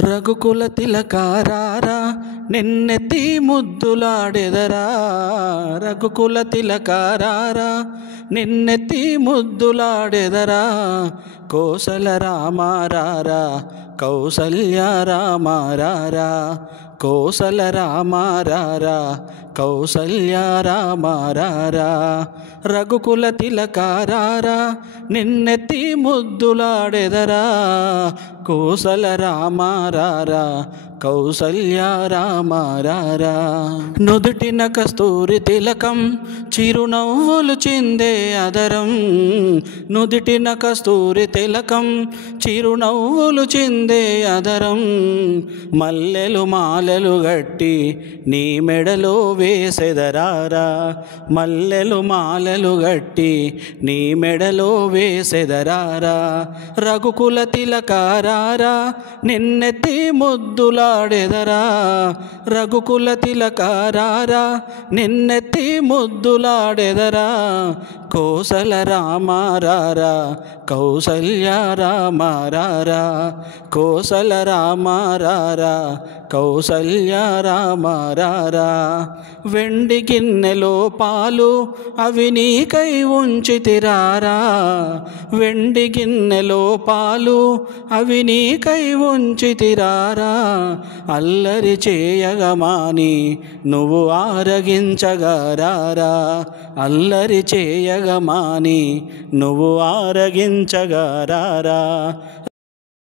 రఘుకుల తిలకారారా నిన్నెత్తి ముద్దులాడెదరా. రఘుకుల తిలకారారా నిన్నెత్తి ముద్దులాడెదరా. కోసల రామారారా కౌసల్య రామారారా. కోసల రామారారా కౌసల్య రామారారా. రఘుకుల తిలకారారా నిన్నెత్తి ముద్దులాడెదరా. కోసల రామారారా కౌసల్య రామారారా. నుదుటిన కస్తూరి తిలకం చిరునవ్వులు చిందే అదరం. నుదుటిన కస్తూరి తిలకం చిరునవ్వులు చిందే అదరం. మల్లెలు మాలెలు గట్టి నీ మెడలో వేసెదరారా. మల్లెలు మాలెలు గట్టి నీ మెడలో వేసెదరారా. రఘుకుల తిలకారారా నిన్నెత్తి ముద్దులాడెదరా. రఘుకుల తిలకారారా నిన్నెత్తి ముద్దులాడెదరా. కోసల రామారారా కౌసల్య రామారారా. కోసల రామారారా కౌసల్య రామారారా. వెండి గిన్నెలో పాలు అవి నీకై ఉంచితిరారా. వెండి గిన్నెలో పాలు అవి నీకై ఉంచితిరారా. అల్లరి చేయగమాని నువ్వు ఆరగించగరారా. అల్లరి చేయగమాని నువ్వు ఆరగించగరారా.